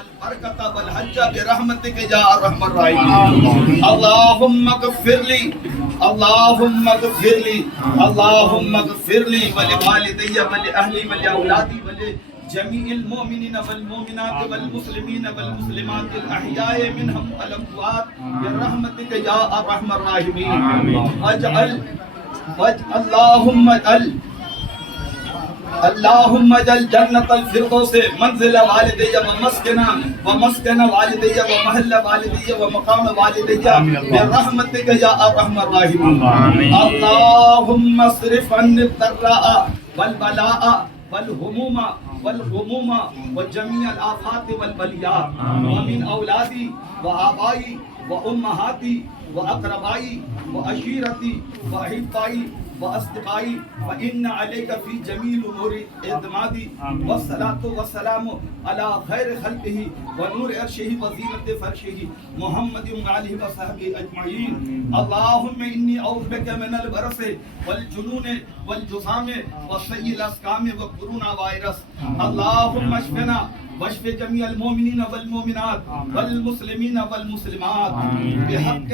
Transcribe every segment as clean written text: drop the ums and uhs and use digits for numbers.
والبرکۃ والحج برحمتک یا ارحم الراحمین. اللہم اغفر لی، اللہم اغفر لی، اللہم اغفر لی ولوالدی ولأہلی ولأولادی ولجمیع المؤمنین والمؤمنات والمسلمین والمسلمات الاحیاء منہم والاموات برحمتک یا ارحم الراحمین. اللہم اجعل جنت الفردوس منزل والدی ومسکن والدی ومحل والدی ومقام والدی برحمتک یا ارحم الراحمین. اللہم اصرف عنی الضراء والبلاء والہموم والغموم وجمیع الآفات والبلیات ومن اولادی وآبائی وامہاتی واقربائی وعشیرتی واحبائی واصدقائی وان علیک فی جمیع امور اعتمادی والصلاة والسلام علی خیر خلقہ ونور عرشہ وزینت فرشہ محمد وآلہ وصحبہ اجمعین. اللہم انی اعوذ بک من البرص والجنون والجذام وسیء الاسقام وکورونا وائرس. اللہم اشفنا واشف جمیع المؤمنین والمؤمنات والمسلمین والمسلمات بحق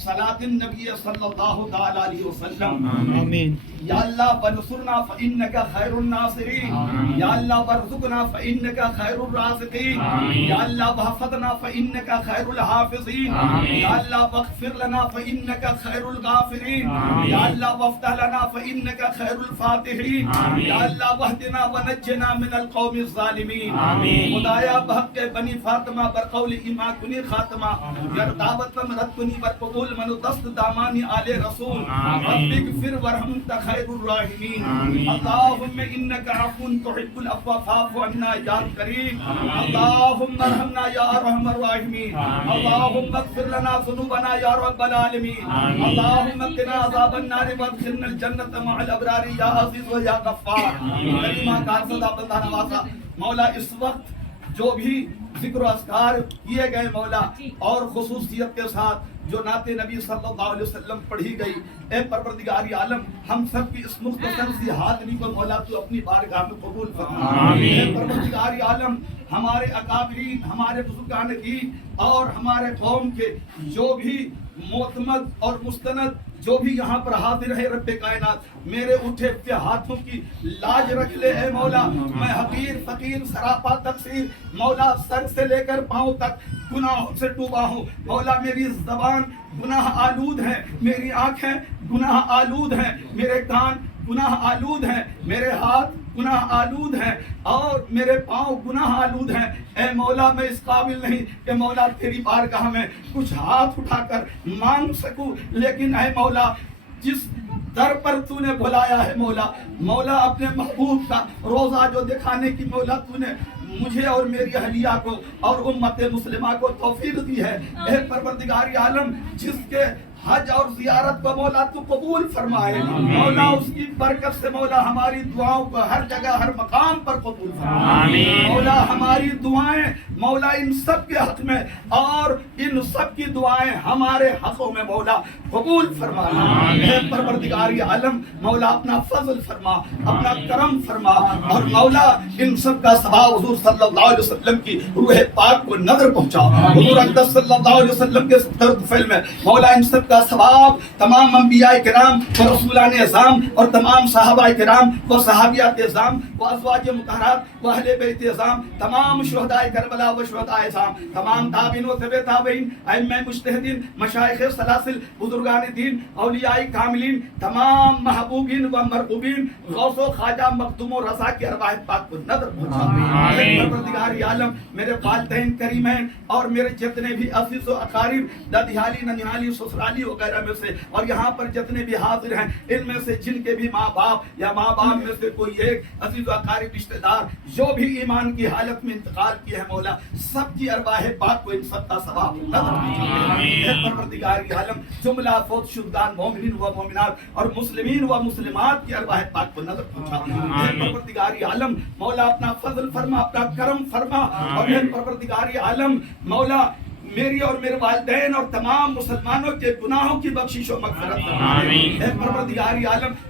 صلاة النبی صلی اللہ تعالی علیہ وسلم. آمین. یا اللہ بنصرنا فإنک خیر الناصرین. یا اللہ برزقنا فإنک خیر الرازقین. یا اللہ بحفظنا فإنک خیر الحافظین. یا اللہ بغفر لنا فإنک خیر الغافرین. یا اللہ وافتح لنا فإنک خیر الفاتحین. یا اللہ واہدنا ونجنا من القوم الظالمین. خدایا بحق بنی فاطمہ برقول ایمان کنی خاتمہ گر دعوت مرد کنی برقبول منو دست دامانی آل رسول رب اغفر ورحم انت خیر الراحمین. اللہم انک عفو تحب العفو فاعف عنا یا کریم. اللہم ارحمنا یا ارحم الراحمین. اللہم اغفر لنا ذنوبنا یا رب العالمین. اللہم قنا عذاب النار وادخلنا الجنة مع الابرار یا عزیز و یا غفار. کریمہ کارزدہ بندہ نوازا مولا اس وقت جو بھی ذکر و اذکار کیے گئے مولا اور خصوصیت کے ساتھ جو نعت نبی صلی اللہ علیہ وسلم پڑھی گئی، اے پروردگار عالم ہم سب کی اس مختصر سی حاضری کو مولا تو اپنی بارگاہ میں قبول فرما. اے پروردگار عالم ہمارے اکابرین، ہمارے بزرگان دین اور ہمارے قوم کے جو بھی معتمد اور مستند جو بھی یہاں پر حاضر ہے رب کائنات میرے اٹھے ہوئے ہاتھوں کی لاج رکھ لے اے مولا. میں حقیر فقیر سراپا تقصیر مولا سر سے لے کر پاؤں تک گناہوں سے ڈوبا ہوں مولا. میری زبان گناہ آلود ہے، میری آنکھیں گناہ آلود ہیں، میرے کان گناہ آلود ہیں، میرے ہاتھ گناہ آلود ہیں اور میرے پاؤں گناہ آلود ہیں. اے مولا میں اس قابل نہیں کہ مولا تیری بارگاہ میں کچھ ہاتھ اٹھا کر مانگ سکوں، لیکن اے مولا جس در پر تو نے بلایا ہے مولا اپنے محبوب کا روزہ جو دکھانے کی مولا تو نے مجھے اور میری اہلیہ کو اور امت مسلمہ کو توفیق دی ہے. اے پروردگار عالم جس کے حج اور زیارت کو مولا تو قبول فرمائے مولا، اس کی برکت سے مولا ہماری دعاؤں کو ہر جگہ ہر مقام پر قبول فرمائے مولا. ہماری دعائیں مولا ان سب کے حق میں اور ان سب کی دعائیں ہمارے حقوں میں مولا قبول فرمائے. اے پروردگار عالم مولا اپنا فضل فرما، اپنا کرم فرما اور مولا ان سب کا ثواب حضور صلی اللہ علیہ وسلم کی روح پاک کو نظر پہنچا. حضور اقدس صلی اللہ علیہ وسلم کے درد فعل میں مولا ان سب کا ثواب تمام انبیاء کرام و رسولان اعظام اور تمام صحابہ کرام و صحابیات اعظام و ازواج مطہرات و اہل بیت اعظام، تمام شہداء کربلا و شہداء اعظام، تمام تابعین و تبع تابعین، ائمہ مجتہدین، مشائخ سلاسل، بزرگان دین، اولیاء کاملین، تمام محبوبین و مرغوبین، غوث و خواجہ مخدوم و رضا کی ارواح پاک کو نظر پہنچا. پروردگار عالم میرے والدین کریمین اور میرے جتنے بھی عزیز و اقارب دادیالی ننیالی سسرالی وغیرہ میں سے اور یہاں پر جتنے بھی حاضر ہیں ان میں سے جن کے بھی ماں باپ یا ماں باپ میں سے کوئی ایک عزیز و اقارب رشتہ دار جو بھی ایمان کی حالت میں انتقال کیا ہے مولا سب کی ارواح پاک کو ان سب کا ثواب نظر پہنچا. پروردگار عالم جملہ فوت شدگان مومنین و مومنات اور مسلمین و مسلمات کی ارواح پاک کو نظر پہنچا. پروردگار عالم مولا اپنا فضل فرما، اپنا کرم فرما اور پروردگار عالم مولا میری اور میرے والدین اور تمام مسلمانوں کے گناہوں کی بخشش و مغفرت فرما. اے پروردگار عالم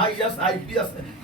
IAS IPS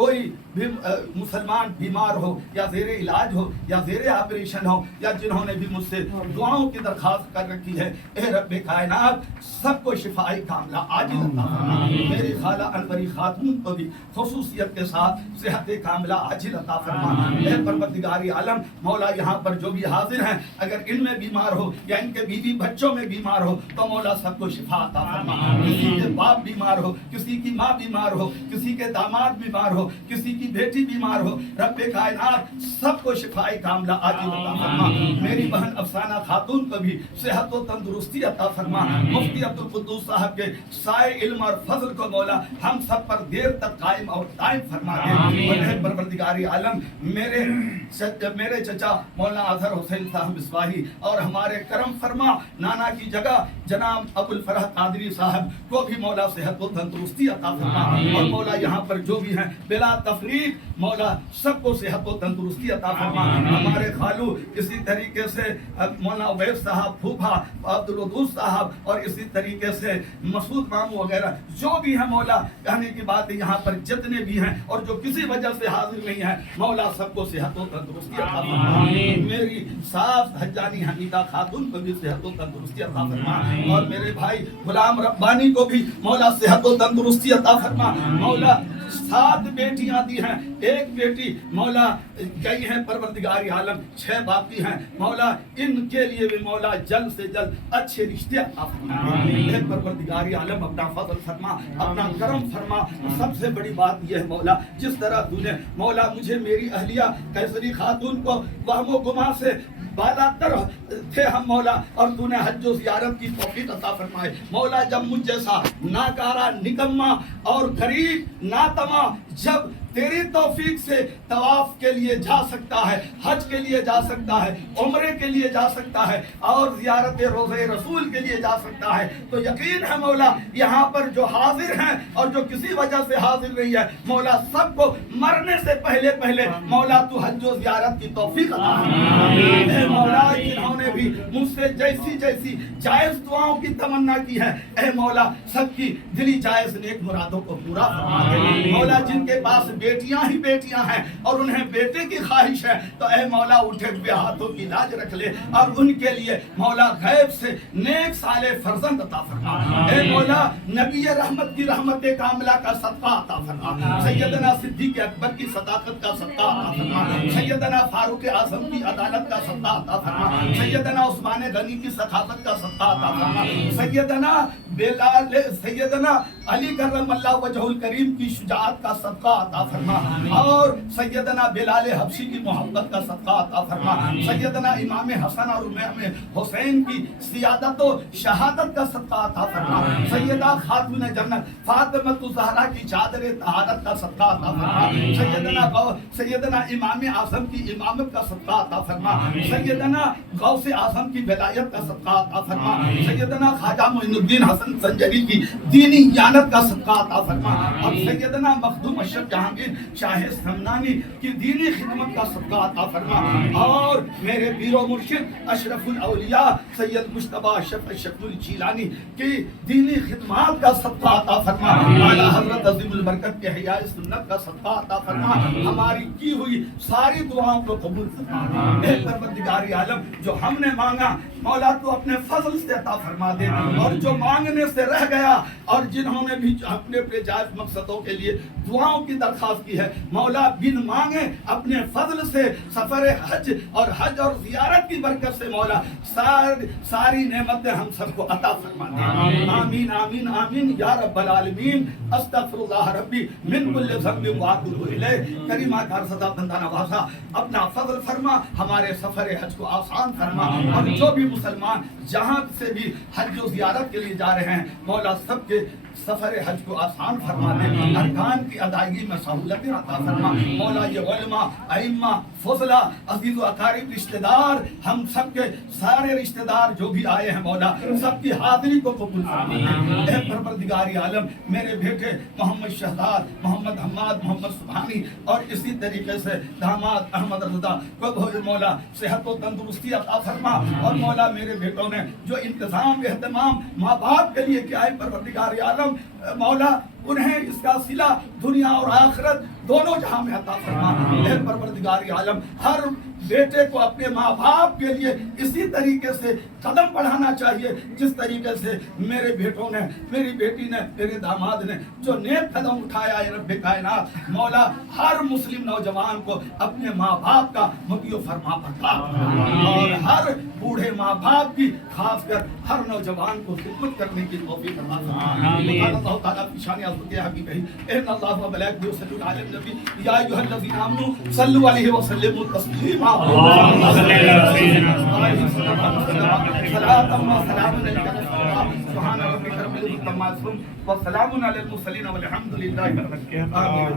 کوئی بھی مسلمان بیمار ہو یا زیر علاج ہو یا زیر آپریشن ہو یا جنہوں نے بھی مجھ سے دعاؤں کی درخواست کر رکھی ہے، اے رب کائنات سب کو شفائی کاملہ عاجل عطا فرما۔ میری خالہ انوری خاتون کو بھی خصوصیت کے ساتھ صحت کاملہ عاجل عطا فرما۔ اے پروردگار عالم مولا یہاں پر جو بھی حاضر ہیں اگر ان میں بیمار ہو یا ان کے بیوی بچوں میں بیمار ہو تو مولا سب کو شفا عطا فرما۔ کسی کے باپ بیمار ہو، کسی کی ماں بیمار ہو، کسی کے داماد بیمار ہو، کسی کی بیٹی بیمار ہو، رب کائنات سب کو شفائی کاملہ عاجل عطا فرما۔ میری بہن افسانہ خاتون کو بھی صحت و تندرستی عطا فرما۔ مفتی عبدالقدوس صاحب کے سائے علم اور فضل کو مولا ہم سب پر دیر تک قائم اور دائم فرما دے۔ اور اے پروردگار عالم میرے چچا مولانا اظہر حسین صاحب مصباحی اور ہمارے کرم فرما نانا کی جگہ جناب ابو الفرح قادری صاحب کو بھی مولا صحت و تندرستی عطا فرما۔ اور مولا یہاں پر جو بھی ہیں بلا تفریق مولا سب کو صحت و تندرستی عطا فرما۔ ہمارے خالو اسی طریقے سے مولانا عبید صاحب، پھوپھا عبدالقدوس صاحب اور اسی طریقے سے مسعود مامو وغیرہ جو بھی ہیں مولا کہنے کی بات ہے یہاں پر جتنے بھی ہیں اور جو کسی وجہ سے حاضر نہیں ہیں مولا سب کو صحت و تندرستی عطا فرما۔ میری ساس حجانی حمیدہ خاتون کو بھی صحت و تندرستی عطا فرما اور میرے بھائی غلام ربانی کو بھی مولا صحت و تندرستی عطا فرما۔ مولا 7 بیٹیاں دی ہیں، 1 بیٹی مولا گئی ہیں پروردگار عالم، 6 باقی ہیں مولا ان کے لیے بھی مولا جلد سے جلد اچھے رشتے عطا فرما۔ اے پروردگار عالم اپنا فضل فرما، اپنا کرم فرما۔ سب سے بڑی بات یہ ہے مولا جس طرح تو نے مولا مجھے میری اہلیہ کیسری خاتون کو وہم و گما سے بالا تر تھے ہم مولا اور تو نے حج و زیارت کی توفیق عطا فرمائے مولا۔ جب مجھ جیسا ناکارہ نکما اور غریب ناتما جب تیری توفیق سے طواف کے لیے جا سکتا ہے، حج کے لیے جا سکتا ہے، عمرے کے لیے جا سکتا ہے اور زیارت روضہ رسول کے لیے جا سکتا ہے تو یقین ہے مولا یہاں پر جو حاضر ہیں اور جو کسی وجہ سے حاضر نہیں ہے مولا سب کو مرنے سے پہلے مولا تو حج و زیارت کی توفیق عطا فرما۔ اے مولا جنہوں نے بھی مجھ سے جیسی جائز دعاؤں کی تمنا کی ہے اے مولا سب کی دلی جائز نیک مرادوں کو پورا فرما دے مولا۔ جن کے پاس بیٹیاں ہی بیٹیاں ہیں اور انہیں بیٹے کی خواہش ہے تو اے مولا اٹھے ہوئے ہاتھوں کی لاج رکھ لے اور ان کے لیے مولا غیب سے نیک صالح فرزند عطا فرما۔ اے مولا نبی رحمت کی رحمت کاملہ کا صدقہ عطا فرما، سیدنا صدیق اکبر کی صداقت کا صدقہ عطا فرما، سیدنا فاروق اعظم کی عدالت کا صدقہ عطا فرما، سیدنا عثمان غنی کی سخاوت کا صدقہ عطا فرما، سیدنا علی کرم اللہ وجہ الکریم کی شجاعت کا صدقہ عطا فرما اور سیدنا بلال حبشی کی محبت کا صدقہ عطا فرما، سیدنا امام حسن اور امام حسین کی سیادت و شہادت کا صدقہ عطا فرما، سیدہ خاتون جنت فاطمہ الزہرا کی چادر طہارت کا صدقہ عطا فرما، سیدنا امام اعظم کی امامت کا صدقہ عطا فرما، سیدنا غوث اعظم کی ولایت کا صدقہ عطا فرما، سیدنا خواجہ معین الدین حسن سنجری کی دینی یانت کا صدقہ عطا فرما اور سیدنا مخدوم اشرف جہانگیر شاہ سمنانی کی دینی خدمت کا صدقہ عطا فرما اور میرے پیر و مرشد اشرف الاولیاء سید مجتبی اشرف الجیلانی کی دینی خدمات کا صدقہ عطا فرما، اعلیٰ حضرت عظیم البرکت کے احیاء سنت کا صدقہ عطا فرما، ہماری کی ہوئی ساری دعاؤں کو قبول فرما۔ اے پروردگار عالم جو ہم نے مانگا مولا تو اپنے فضل سے عطا فرما دے اور جو مانگنے سے رہ گیا اور جنہوں نے بھی اپنے اپنے جائز مقصدوں کے لیے دعاؤں کی درخواست کی ہے مولا بن مانگے اپنے فضل سے سفر حج اور زیارت کی برکت سے مولا ساری نعمتیں ہم سب کو عطا فرما دے۔ آمین آمین آمین یا رب العالمین۔ استغفر اللہ ربی من کل ذنب واتوب الیہ۔ کریمہ کار صدا بندہ نوازا اپنا فضل فرما، ہمارے سفر حج کو آسان فرما اور جو بھی مسلمان جہاں سے بھی حج و زیارت کے لیے جا رہے ہیں مولا سب کے سفر حج کو آسان فرما دے، ارکان کی ادائیگی میں سہولتیں عطا فرما مولا۔ یہ علماء ائمہ فضلاء عزیز و اقارب رشتہ دار ہم سب کے سارے رشتہ دار جو بھی آئے ہیں مولا سب کی حاضری کو قبول فرما دے۔ اے پروردگار عالم میرے بیٹے محمد شہزاد، محمد حماد، محمد سبحانی اور اسی طریقے سے داماد احمد رضا کو مولا صحت و تندرستی عطا فرما اور مولا میرے بیٹوں نے جو انتظام اہتمام ماں باپ کے لیے کیا ہے پروردگار عالم مولا انہیں اس کا صلہ دنیا اور آخرت دونوں جہاں میں عطا فرما۔ اے پروردگار عالم، ہر بیٹے کو اپنے ماں باپ کے لیے اسی طریقے سے قدم بڑھانا چاہیے جس طریقے سے میرے بیٹوں نے، میری بیٹی نے، میرے داماد نے جو نیک قدم اٹھایا ہے رب کائنات مولا، ہر مسلم نوجوان کو اپنے ماں باپ کا مطیع فرما بتا، اور ہر بوڑھے ماں باپ کی، خاص کر ہر نوجوان کو خدمت کرنے کی توفیق عطا فرما۔ اللہ تعالیٰ کی شان عظمت حقیقی کہی، ان اللہ و ملائکتہ یصلون علی النبی یا ایھا الذین آمنوا صلوا علیہ وسلموا تسلیما۔ اللهم صل على سيدنا محمد صلاة وسلام عليك سبحان ربك رب العزة عما يصفون وسلام على المرسلين والحمد لله رب العالمين آمين۔